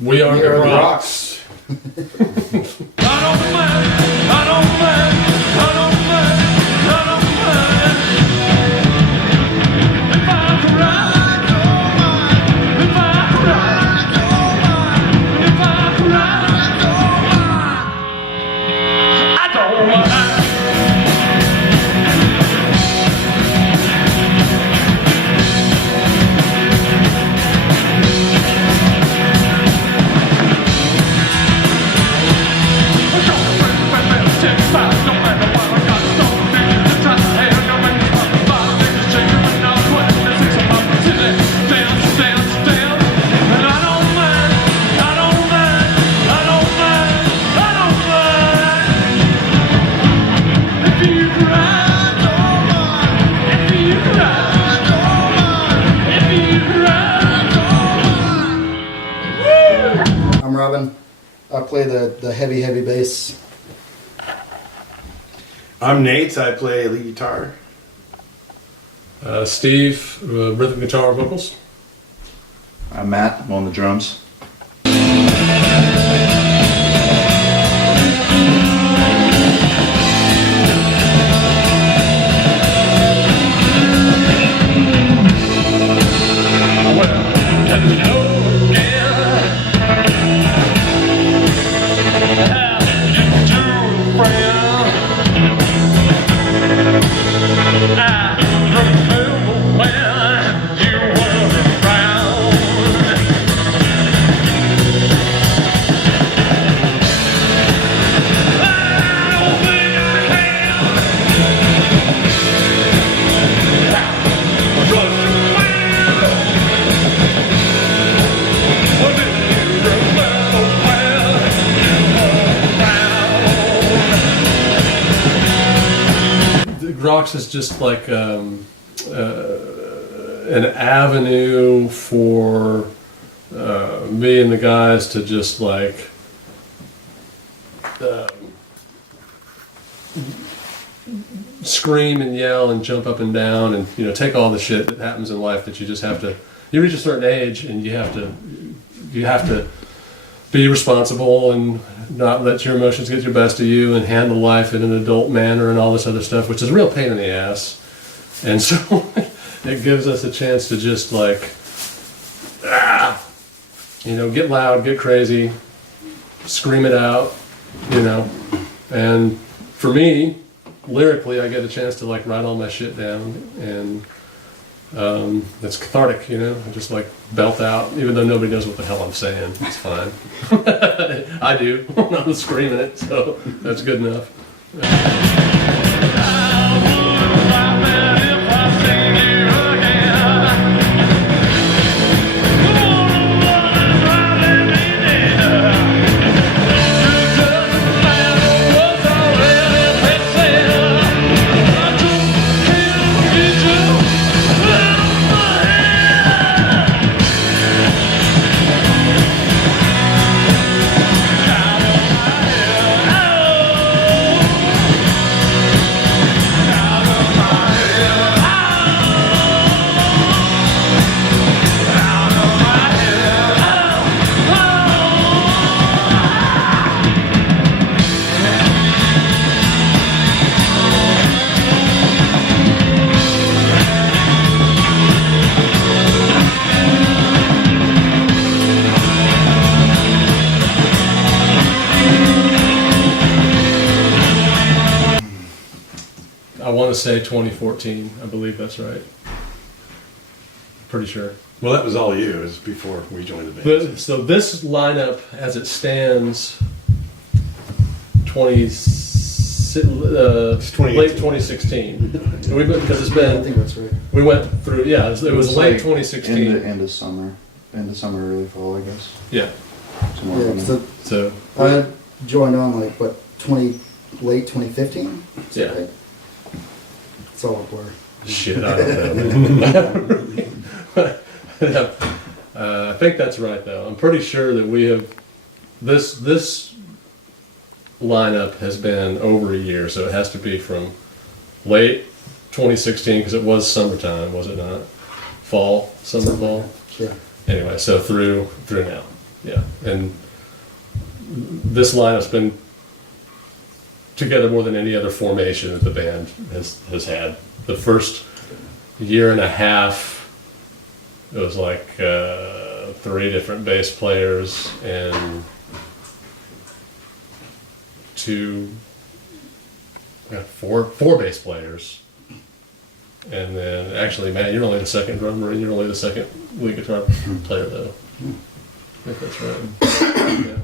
We are the GRAWKS. I'm Robin. I play the heavy bass. I'm Nate. I play lead guitar. Steve, rhythm guitar, vocals. I'm Matt. I'm on the drums. GRAWKS is just like an avenue for me and the guys to just like scream and yell and jump up and down and take all the shit that happens in life that you just have to. You reach a certain age and you have to be responsible and not let your emotions get the best of you and handle life in an adult manner and all this other stuff, which is a real pain in the ass. And so it gives us a chance to just like, get loud, get crazy, scream it out, And for me, lyrically, I get a chance to like write all my shit down, and it's cathartic, I just like belt out, even though nobody knows what the hell I'm saying. It's fine. I do. I'm screaming it, so that's good enough. I want to say 2014. I believe that's right. Pretty sure. Well, that was all you. It was before we joined the band. So this lineup, as it stands, late 2016. Because it's been. I think that's right. We went through. Yeah, it was late 2016. End of summer, early fall, I guess. Yeah. Somewhere around there. So I joined on like late 2015. yeah. Right? It's all a blur. Shit, I don't know. I think that's right, though. I'm pretty sure that we have this lineup has been over a year, so it has to be from late 2016 because it was summertime, was it not? Fall, summer, fall. Yeah. Anyway, so through now. Yeah, and this lineup's been together more than any other formation that the band has had. The first year and a half, it was like 3 different bass players and 4 bass players. And then, actually, Matt, you're only the second drummer, and you're only the second lead guitar player, though. I think that's right. Yeah.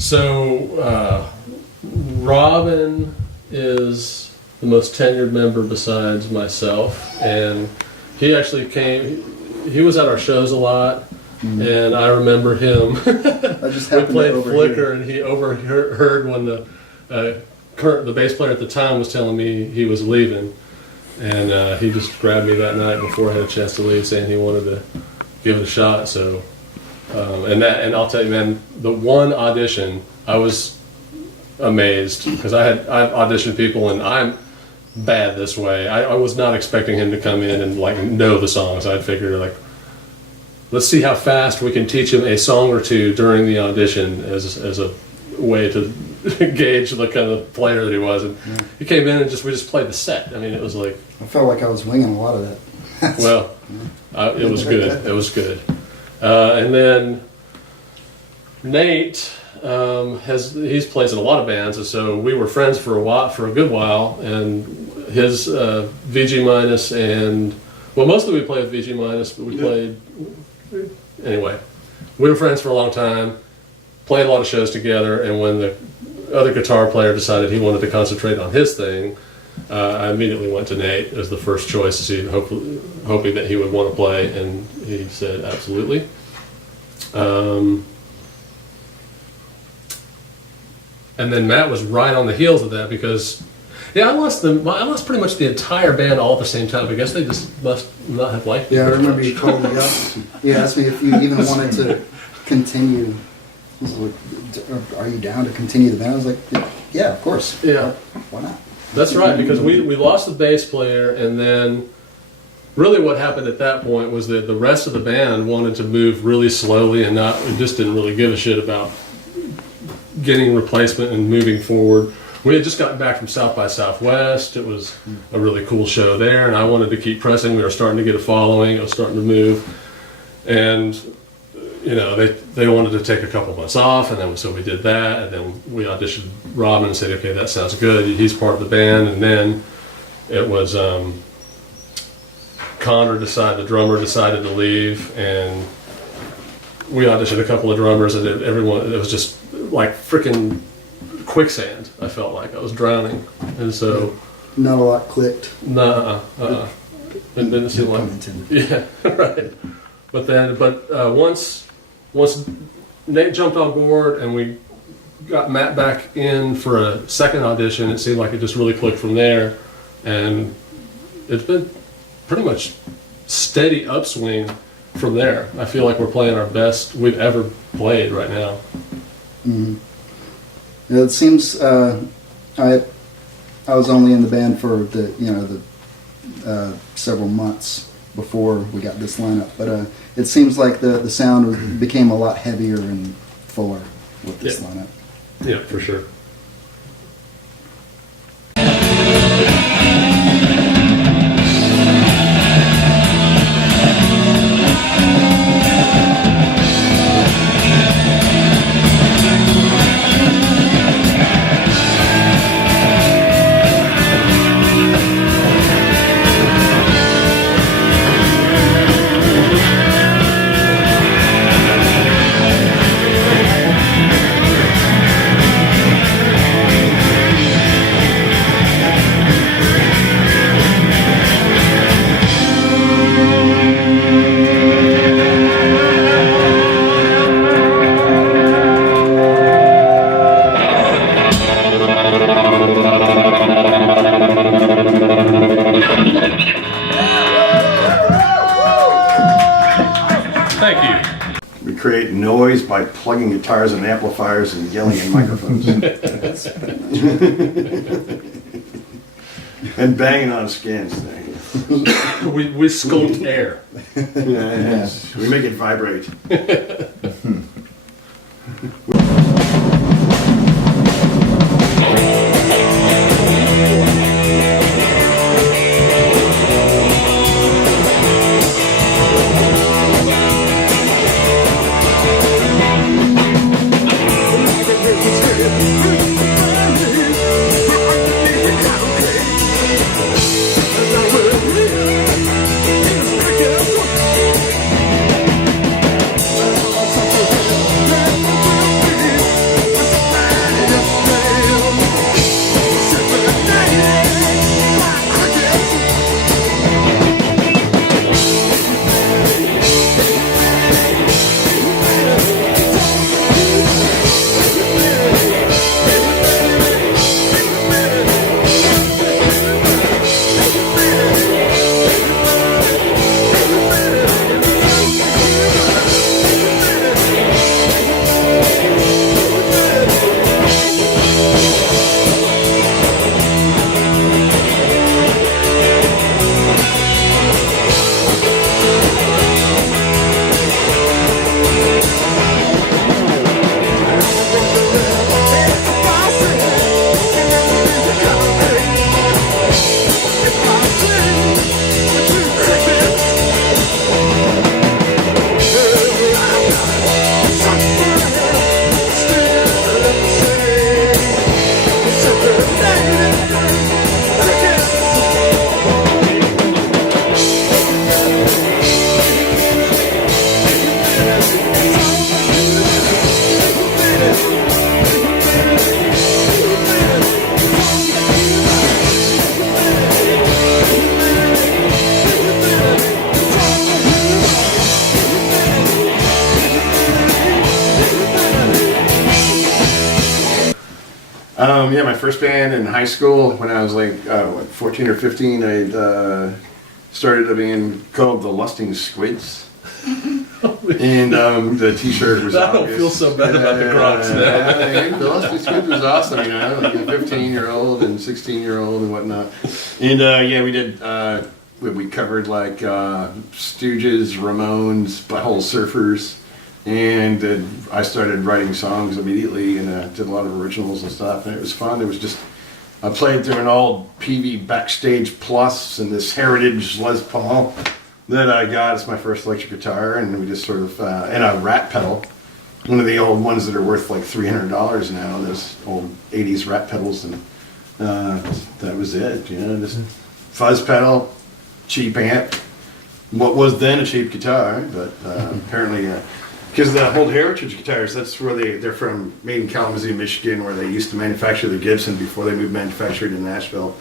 So, Robin is the most tenured member besides myself, and he actually came. He was at our shows a lot, and I remember him. I just we happened played to Flicker, overhear. and he overheard when the bass player at the time was telling me he was leaving, and he just grabbed me that night before I had a chance to leave, saying he wanted to give it a shot. So. And I'll tell you, man, the one audition, I was amazed because I've auditioned people and I'm bad this way. I was not expecting him to come in and like know the songs. I'd figure like, let's see how fast we can teach him a song or two during the audition as a way to gauge the kind of player that he was. And he came in and we just played the set. I mean, it was like, I felt like I was winging a lot of that. well, it was good. It was good. And then Nate he's plays in a lot of bands, and so we were friends for a good while. And his VG minus and mostly we played with VG minus, but we played anyway. We were friends for a long time, played a lot of shows together. And when the other guitar player decided he wanted to concentrate on his thing, I immediately went to Nate as the first choice to see, hoping that he would want to play, and he said absolutely. And then Matt was right on the heels of that because, I lost pretty much the entire band all at the same time. I guess they just must not have liked me. Yeah, I very remember much. you called me up. You asked me if you even wanted to continue. I was like, are you down to continue the band? I was like, yeah, of course. Yeah. Why not? That's right, because we lost the bass player, and then really what happened at that point was that the rest of the band wanted to move really slowly and just didn't really give a shit about getting replacement and moving forward. We had just gotten back from South by Southwest. It was a really cool show there, and I wanted to keep pressing. We were starting to get a following. It was starting to move, and they wanted to take a couple months off, and then so we did that, and then we auditioned Robin and said, okay, that sounds good. He's part of the band, and then it was Connor the drummer decided to leave, and we auditioned a couple of drummers, and it was just like freaking quicksand. I felt like I was drowning, and so Not a lot clicked. it didn't seem like yeah, right. But once Nate jumped on board and we got Matt back in for a second audition, it seemed like it just really clicked from there, and it's been pretty much steady upswing from there. I feel like we're playing our best we've ever played right now. Mm-hmm. It seems I was only in the band for the several months before we got this lineup, but it seems like the sound became a lot heavier and fuller with this lineup. Yeah, for sure. noise by plugging guitars and amplifiers and yelling in microphones. And banging on skins. We sculpt air. Yes. We make it vibrate. Yeah, my first band in high school when I was like 14 or 15, I started a band called the Lusting Squids. And the t-shirt was I don't obvious. feel so bad about the GRAWKS now. Yeah, the Lusting Squids was awesome, you know, like a 15-year-old and 16-year-old and whatnot. And yeah, we did, we covered like Stooges, Ramones, Butthole Surfers. And I started writing songs immediately and did a lot of originals and stuff, and it was fun. It was just, I played through an old PV Backstage Plus and this Heritage Les Paul that I got as my first electric guitar, and we just sort of, and a Rat pedal, one of the old ones that are worth like $300 now, those old 80s Rat pedals, and that was it, you know, just fuzz pedal, cheap amp, what was then a cheap guitar, but apparently... Because the old Heritage guitars, that's where they're from, made in Kalamazoo, Michigan, where they used to manufacture the Gibson before they moved manufacturing to Nashville.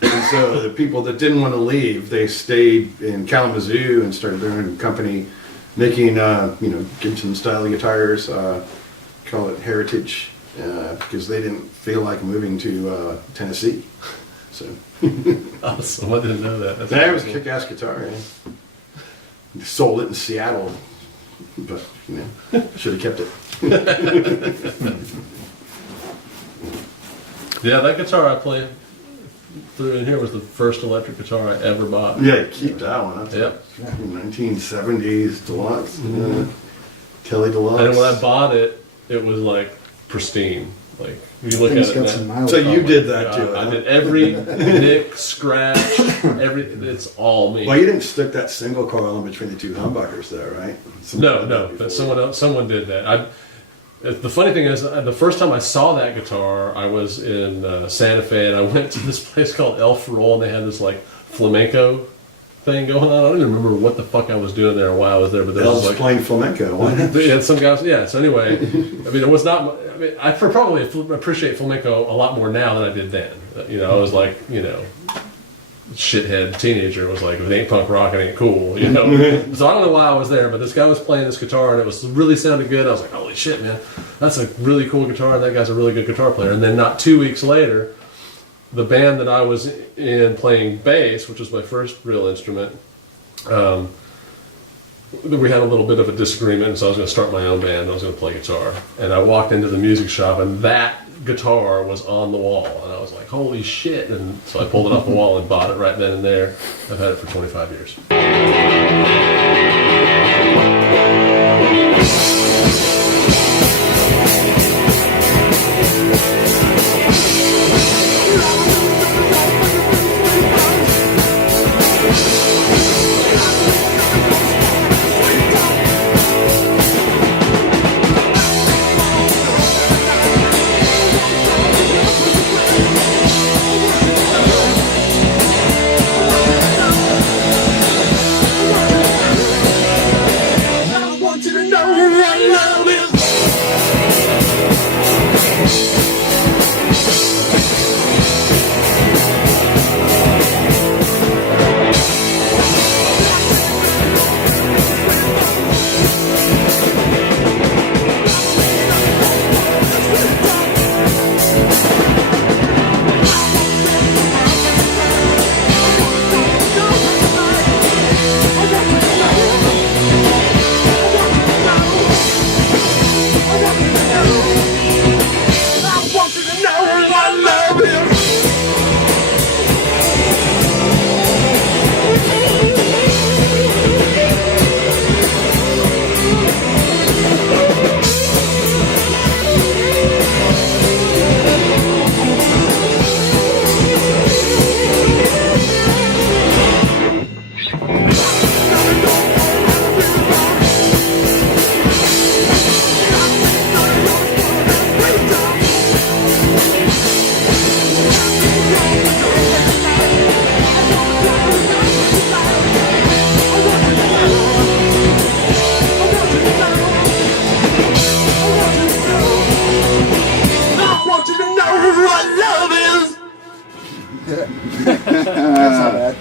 And so the people that didn't want to leave, they stayed in Kalamazoo and started their own company making, Gibson style guitars, call it Heritage, because they didn't feel like moving to Tennessee. So. Awesome, I didn't know that. That was a kick-ass guitar, yeah. Sold it in Seattle. But, you know, should have kept it. Yeah, that guitar I played through in here was the first electric guitar I ever bought. Yeah, keep that one. That's Yep. 1970s Deluxe. Kelly Deluxe. And when I bought it, it was like pristine. Like, you look at Things it got now. some mileage. So you my did that God, too, huh? I did every nick, scratch, it's all me. Well, you didn't stick that single coil in between the two humbuckers though, right? No, but someone did that. The funny thing is, the first time I saw that guitar, I was in Santa Fe, and I went to this place called El Ferrol, and they had this like flamenco thing going on. I don't even remember what the fuck I was doing there or why I was there, but there was Elvis like playing flamenco. Why not? they had some guys. Yeah. So anyway, I mean, it was not. I mean, I probably appreciate flamenco a lot more now than I did then. You know, I was like, shithead teenager was like, if it ain't punk rock, it ain't cool, you know. So I don't know why I was there, but this guy was playing this guitar and it was really sounded good. I was like, holy shit, man, that's a really cool guitar, and that guy's a really good guitar player. And then not 2 weeks later, the band that I was in playing bass, which was my first real instrument, we had a little bit of a disagreement, so I was going to start my own band. I was going to play guitar, and I walked into the music shop, and that guitar was on the wall, and I was like, "Holy shit!" And so I pulled it off the wall and bought it right then and there. I've had it for 25 years.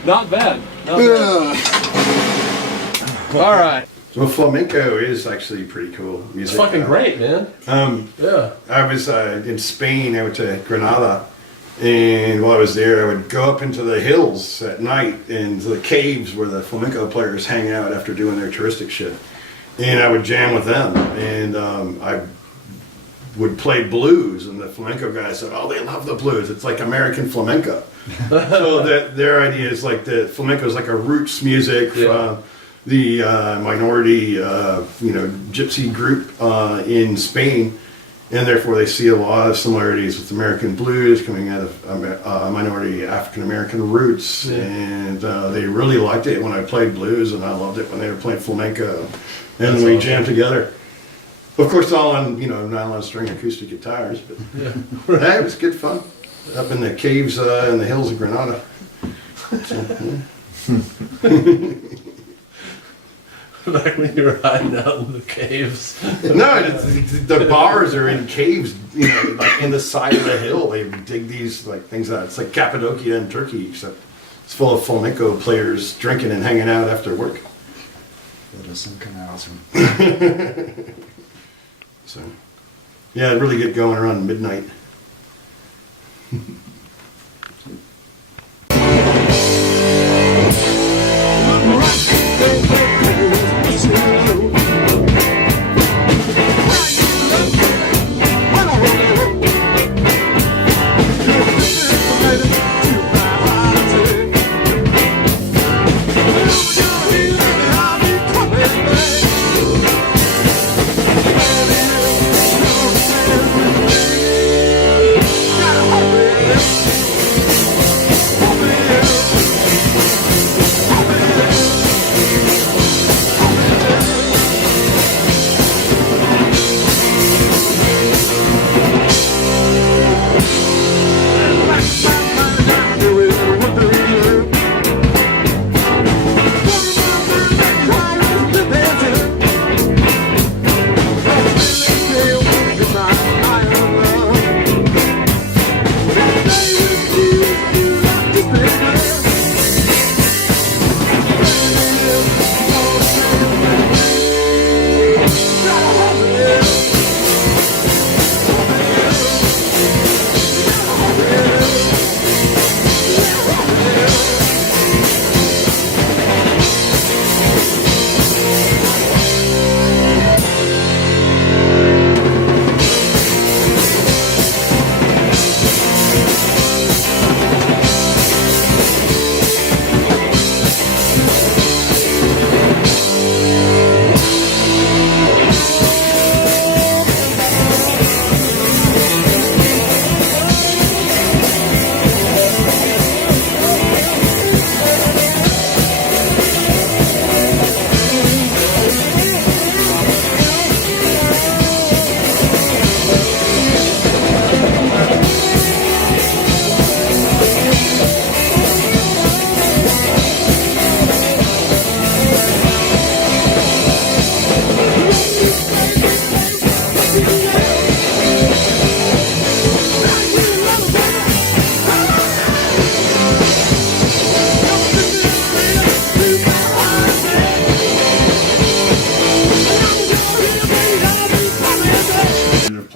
Not bad. Not bad. All right. Well, flamenco is actually pretty cool It's music. fucking great, man. Yeah. I was in Spain. I went to Granada, and while I was there, I would go up into the hills at night and the caves where the flamenco players hang out after doing their touristic shit, and I would jam with them. And I would play blues, and the flamenco guys said, "Oh, they love the blues. It's like American flamenco." So their idea is like the flamenco is like a roots music. Yeah. The minority, gypsy group in Spain, and therefore they see a lot of similarities with American blues coming out of minority African American roots, and they really liked it when I played blues, and I loved it when they were playing flamenco, and That's we awesome. jammed together. Of course, all on nylon string acoustic guitars, but it was good fun up in the caves in the hills of Granada. Back when you were hiding out in the caves. No, the bars are in caves, like in the side of the hill. They dig these like things out. It's like Cappadocia in Turkey, except it's full of flamenco players drinking and hanging out after work. That does sound kind of awesome. So, yeah, it really get going around midnight.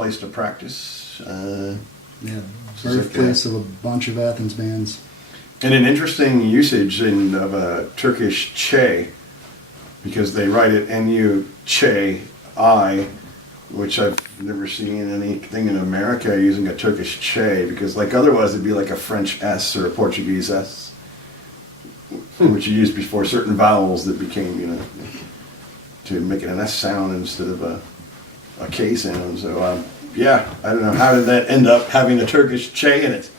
place to practice. Yeah, birthplace of a bunch of Athens bands. And an interesting usage of a Turkish che, because they write it N-U-Che-I, which I've never seen anything in America using a Turkish che, because like otherwise it'd be like a French S or a Portuguese S, which you used before certain vowels that became, you know, to make it an S sound instead of a K sound. So yeah, I don't know, how did that end up having a Turkish che in it?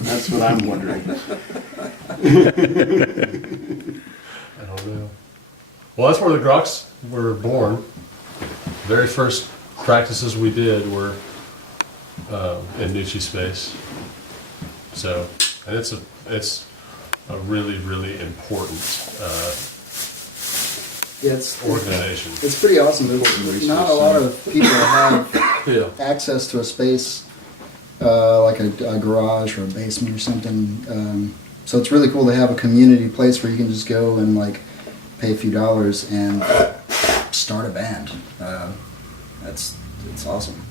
That's what I'm wondering. I don't know. Well, that's where the GRAWKS were born. Very first practices we did were in Nucci space. So, and it's a really, really important organization. It's pretty awesome. There's not a lot of people have Yeah. access to a space like a garage or a basement or something. So it's really cool to have a community place where you can just go and like pay a few dollars and start a band. It's awesome.